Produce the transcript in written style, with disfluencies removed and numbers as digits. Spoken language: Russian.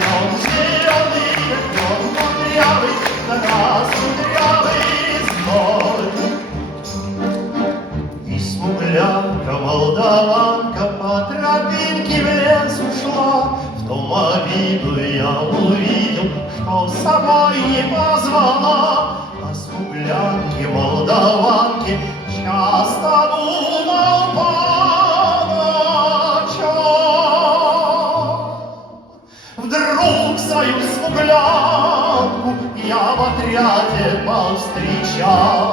днем зеленый, днем кудрявый, нас кудрявый зной. И смуглянка, молдаванка по тропинке в лес ушла, в том обиду я увидел, что с собой не позвала. О смуглянке, молдаванке часто думал по ночам. Вдруг свою смуглянку я в отряде повстречал.